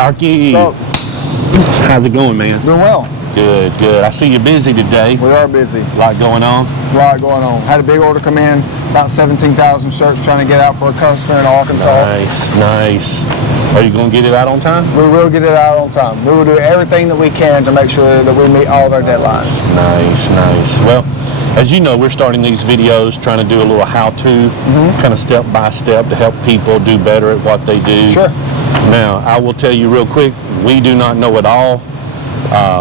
Starkey. What's up? How's it going, man? Doing well. Good, good. I see you're busy today. We are busy. A lot going on. A lot going on. Had a big order come in, about 17,000 shirts trying to get out for a customer in Arkansas. Nice, nice. Are you going to get it out on time? We will get it out on time. We will do everything that we can to make sure that we meet all of our deadlines. Nice, nice. Well, as you know, we're starting these videos trying to do a little how-to, kind of step by step to help people do better at what they do. Sure. Now, I will tell you real quick, we do not know it all.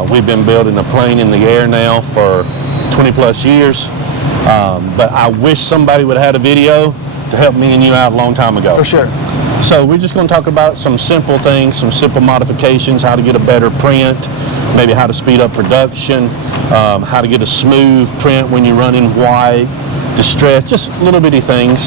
We've been building a plane in the air now for 20 plus years, but I wish somebody would have had a video to help me and you out a long time ago. For sure. So we're just going to talk about some simple things, some simple modifications, how to get a better print, maybe how to speed up production, how to get a smooth print when you're running white, distress, just little bitty things.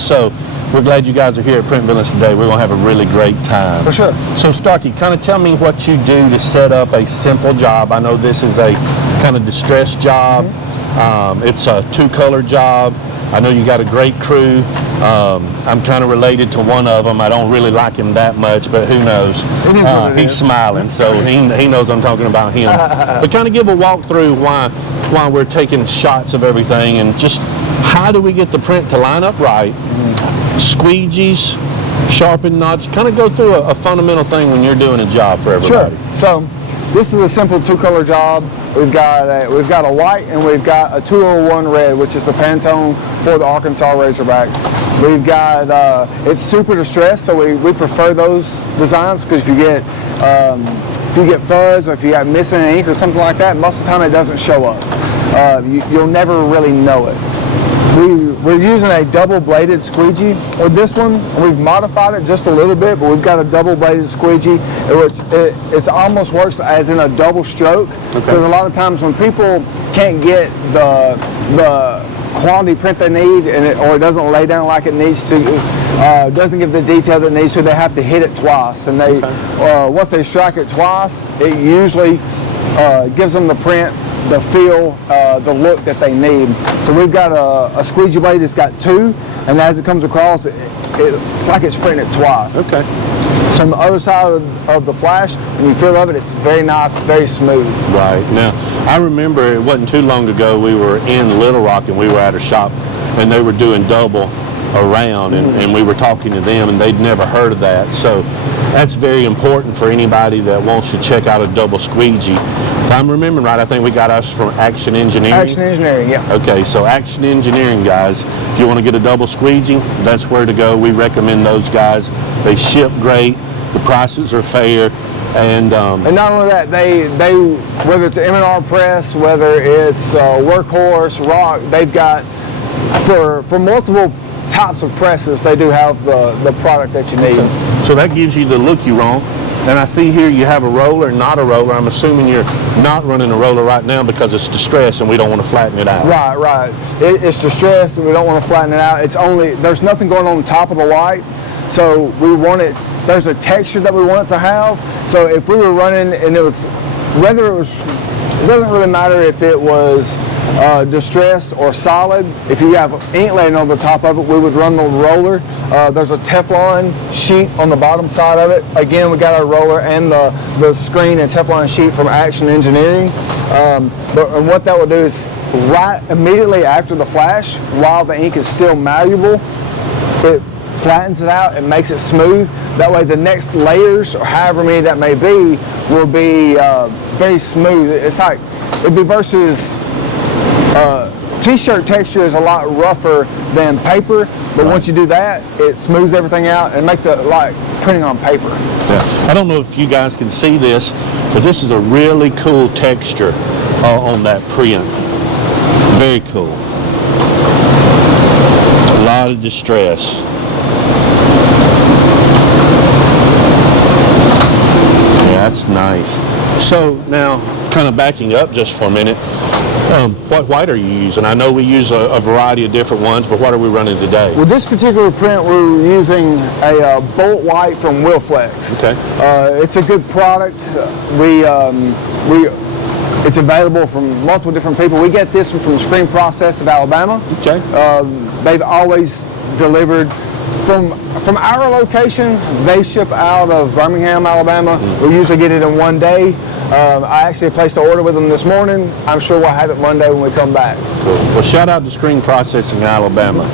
So we're glad you guys are here at Print Villains today. We're going to have a really great time. For sure. So Starkey, kind of tell me what you do to set up a simple job. I know this is a kind of distress job. It's a two-color job. I know you got a great crew. I'm kind of related to one of them. I don't really like him that much, but who knows? He's smiling, so he knows I'm talking about him. But kind of give a walkthrough why we're taking shots of everything and just how do we get the print to line up right, squeegees, sharpen knots, kind of go through a fundamental thing when you're doing a job for everybody. Sure. So this is a simple two-color job. We've got a white and we've got a 201 red, which is the Pantone for the Arkansas Razorbacks. We've got it's super distressed, so we prefer those designs because if you get fuzz or if you got missing ink or something like that, most of the time it doesn't show up. You'll never really know it. We're using a double-bladed squeegee with this one. We've modified it just a little bit, but we've got a double-bladed squeegee, which it almost works as in a double stroke. Because a lot of times when people can't get the quality print they need, or it doesn't lay down like it needs to, doesn't give the detail that it needs to, they have to hit it twice. And they once they strike it twice, it usually gives them the print, the feel, the look that they need. So we've got a squeegee blade that's got two, and as it comes across, it's like it's printed twice. Okay. So on the other side of the flash, when you feel of it, it's very nice, very smooth. Right. Now, I remember it wasn't too long ago we were in Little Rock and we were at a shop and they were doing double around and we were talking to them and they'd never heard of that. So that's very important for anybody that wants to check out a double squeegee. If I'm remembering right, I think we got us from Action Engineering. Action Engineering, yeah. Okay, so Action Engineering, guys, if you want to get a double squeegee, that's where to go. We recommend those guys. They ship great, the prices are fair, and not only that, they whether it's M&R Press, whether it's Workhorse, Rock, they've got for multiple types of presses, they do have the product that you need. Okay. So that gives you the look you want. And I see here you have a roller, not a roller. I'm assuming you're not running a roller right now because it's distressed and we don't want to flatten it out. Right, right. It's distressed and we don't want to flatten it out. There's nothing going on top of the light. So we want it, there's a texture that we want it to have. So if we were running and it doesn't really matter if it was distressed or solid. If you have ink laying on the top of it, we would run the roller. There's a Teflon sheet on the bottom side of it. Again, we got our roller and the screen and Teflon sheet from Action Engineering. And what that will do is right immediately after the flash, while the ink is still malleable, it flattens it out and makes it smooth. That way the next layers, or however many that may be, will be very smooth. It's like, it'd be versus t-shirt texture is a lot rougher than paper, but once you do that, it smooths everything out and makes it like printing on paper. Yeah. I don't know if you guys can see this, but this is a really cool texture on that print. Very cool. A lot of distress. Yeah, that's nice. So now, kind of backing up just for a minute, what white are you using? I know we use a variety of different ones, but what are we running today? With this particular print, we're using a Bolt White from Wilflex. Okay. It's a good product. It's available from multiple different people. We get this from Screen Process of Alabama. Okay. They've always delivered From our location, they ship out of Birmingham, Alabama. We usually get it in one day. I actually placed an order with them this morning. I'm sure we'll have it Monday when we come back. Well, shout out to Screen Processing Alabama.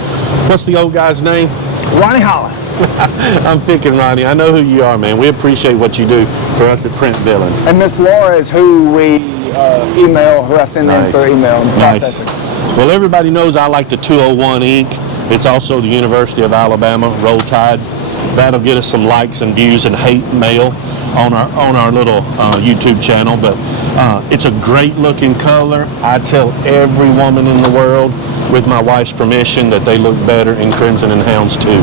What's the old guy's name? Ronnie Hollis. I'm picking Ronnie. I know who you are, man. We appreciate what you do for us at Print Villains. And Miss Laura is who we who I send in for email and processing. Well, everybody knows I like the 201 ink. It's also the University of Alabama, Roll Tide. That'll get us some likes and views and hate mail on our little YouTube channel. But it's a great looking color. I tell every woman in the world, with my wife's permission, that they look better in Crimson and Hounds too.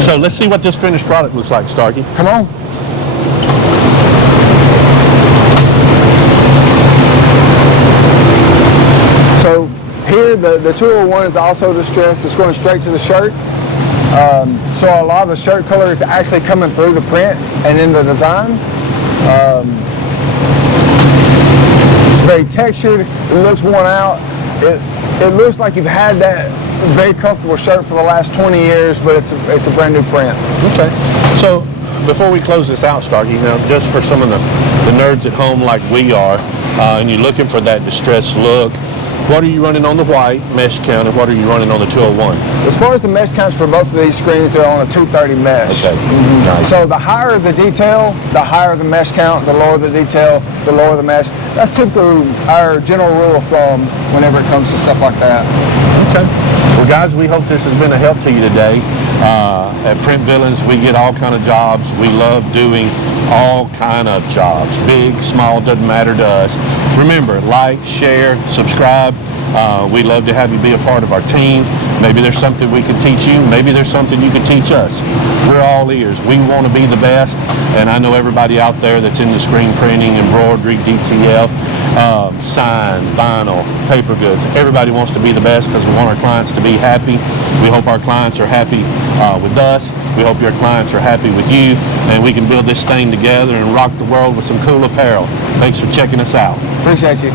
So let's see what this finished product looks like, Starkey. Come on. So here, the 201 is also distressed. It's going straight to the shirt. So a lot of the shirt color is actually coming through the print and in the design. It's very textured. It looks worn out. It looks like you've had that very comfortable shirt for the last 20 years, but it's a brand new print. Okay. So before we close this out, Starkey, just for some of the nerds at home like we are, and you're looking for that distressed look, what are you running on the white mesh count, and what are you running on the 201? As far as the mesh counts for both of these screens, they're on a 230 mesh. Okay. Nice. So the higher the detail, the higher the mesh count. The lower the detail, the lower the mesh. That's typically our general rule of thumb whenever it comes to stuff like that. Okay. Well, guys, we hope this has been a help to you today. At Print Villains, we get all kind of jobs. We love doing all kind of jobs. Big, small, doesn't matter to us. Remember, like, share, subscribe. We'd love to have you be a part of our team. Maybe there's something we can teach you. Maybe there's something you can teach us. We're all ears. We want to be the best. And I know everybody out there that's in the screen printing, embroidery, DTF, sign, vinyl, paper goods. Everybody wants to be the best because we want our clients to be happy. We hope our clients are happy with us. We hope your clients are happy with you. And we can build this thing together and rock the world with some cool apparel. Thanks for checking us out. Appreciate you.